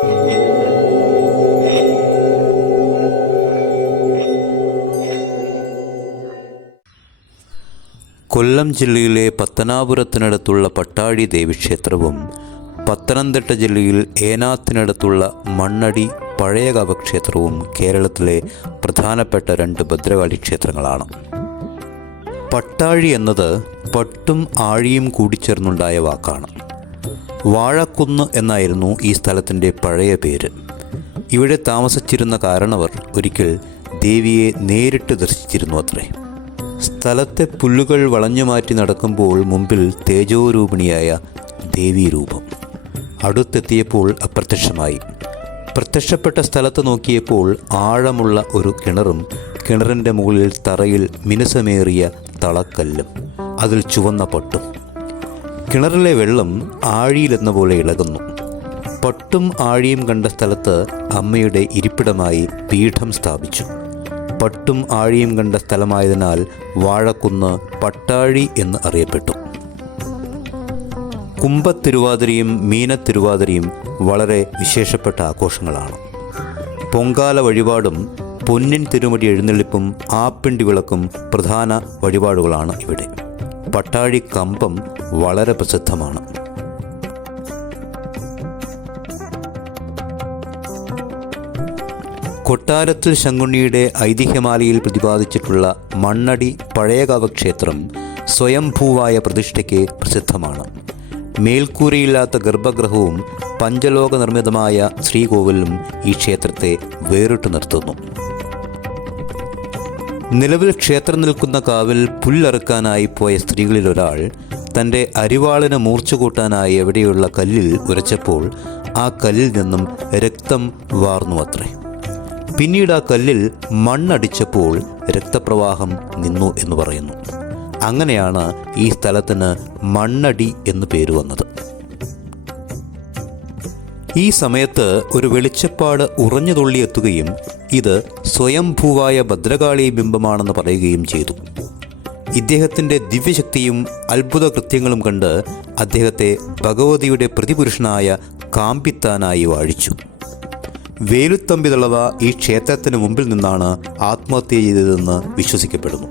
കൊല്ലം ജില്ലയിലെ പത്തനാപുരത്തിനടുത്തുള്ള പട്ടാഴി ദേവീക്ഷേത്രവും പത്തനംതിട്ട ജില്ലയിൽ ഏനാത്തിനടുത്തുള്ള മണ്ണടി പഴയകാവ് ക്ഷേത്രവും കേരളത്തിലെ പ്രധാനപ്പെട്ട 2 ഭദ്രകാളി ക്ഷേത്രങ്ങളാണ്. പട്ടാഴി എന്നത് പട്ടും ആഴിയും കൂടിച്ചേർന്നുണ്ടായ വാക്കാണ്. വാഴക്കുന്ന് എന്നായിരുന്നു ഈ സ്ഥലത്തിൻ്റെ പഴയ പേര്. ഇവിടെ താമസിച്ചിരുന്ന കാരണവർ ഒരിക്കൽ ദേവിയെ നേരിട്ട് ദർശിച്ചിരുന്നു അത്രേ. സ്ഥലത്തെ പുല്ലുകൾ വളഞ്ഞു മാറ്റി നടക്കുമ്പോൾ മുമ്പിൽ തേജോരൂപിണിയായ ദേവീരൂപം അടുത്തെത്തിയപ്പോൾ അപ്രത്യക്ഷമായി. പ്രത്യക്ഷപ്പെട്ട സ്ഥലത്ത് നോക്കിയപ്പോൾ ആഴമുള്ള ഒരു കിണറും കിണറിൻ്റെ മുകളിൽ തറയിൽ മിനുസമേറിയ തളക്കല്ലും അതിൽ ചുവന്ന പട്ടും. കിണറിലെ വെള്ളം ആഴിയിലെന്ന പോലെ ഇളകുന്നു. പട്ടും ആഴിയും കണ്ട സ്ഥലത്ത് അമ്മയുടെ ഇരിപ്പിടമായി പീഠം സ്ഥാപിച്ചു. പട്ടും ആഴിയും കണ്ട സ്ഥലമായതിനാൽ വാഴക്കുന്ന് പട്ടാഴി എന്ന് അറിയപ്പെട്ടു. കുംഭത്തിരുവാതിരയും മീനത്തിരുവാതിരയും വളരെ വിശേഷപ്പെട്ട ആഘോഷങ്ങളാണ്. പൊങ്കാല വഴിപാടും പൊന്നിൻ തിരുമുടി എഴുന്നള്ളിപ്പും ആപ്പിണ്ടി വിളക്കും പ്രധാന വഴിപാടുകളാണ് ഇവിടെ. പട്ടാഴി കമ്പം വളരെ പ്രസിദ്ധമാണ്. കൊട്ടാരത്തിൽ ശങ്കുണ്ണിയുടെ ഐതിഹ്യമാലയിൽ പ്രതിപാദിച്ചിട്ടുള്ള മണ്ണടി പഴയകാവ് ക്ഷേത്രം സ്വയംഭൂവായ പ്രതിഷ്ഠയ്ക്ക് പ്രസിദ്ധമാണ്. മേൽക്കൂരയില്ലാത്ത ഗർഭഗൃഹവും പഞ്ചലോക നിർമ്മിതമായ ശ്രീകോവിലും ഈ ക്ഷേത്രത്തെ വേറിട്ടു നിർത്തുന്നു. നിലവിൽ ക്ഷേത്രം നിൽക്കുന്ന കാവിൽ പുല്ലറുക്കാനായി പോയ സ്ത്രീകളിലൊരാൾ തൻ്റെ അരിവാളിന് മൂർച്ച കൂട്ടാനായി എവിടെയുള്ള കല്ലിൽ ഉരച്ചപ്പോൾ ആ കല്ലിൽ നിന്നും രക്തം വാർന്നു അത്രേ. പിന്നീട് ആ കല്ലിൽ മണ്ണടിച്ചപ്പോൾ രക്തപ്രവാഹം നിന്നു എന്ന് പറയുന്നു. അങ്ങനെയാണ് ഈ സ്ഥലത്തിന് മണ്ണടി എന്ന് പേര് വന്നത്. ഈ സമയത്ത് ഒരു വെളിച്ചപ്പാട് ഉറഞ്ഞു തുള്ളിയെത്തുകയും ഇത് സ്വയംഭൂവായ ഭദ്രകാളി ബിംബമാണെന്ന് പറയുകയും ചെയ്തു. ഇദ്ദേഹത്തിൻ്റെ ദിവ്യശക്തിയും അത്ഭുത കൃത്യങ്ങളും കണ്ട് അദ്ദേഹത്തെ ഭഗവതിയുടെ പ്രതിപുരുഷനായ കാമ്പിത്താനായി വാഴിച്ചു. വേലുത്തമ്പി തളവ ഈ ക്ഷേത്രത്തിന് മുമ്പിൽ നിന്നാണ് ആത്മഹത്യ ചെയ്തതെന്ന് വിശ്വസിക്കപ്പെടുന്നു.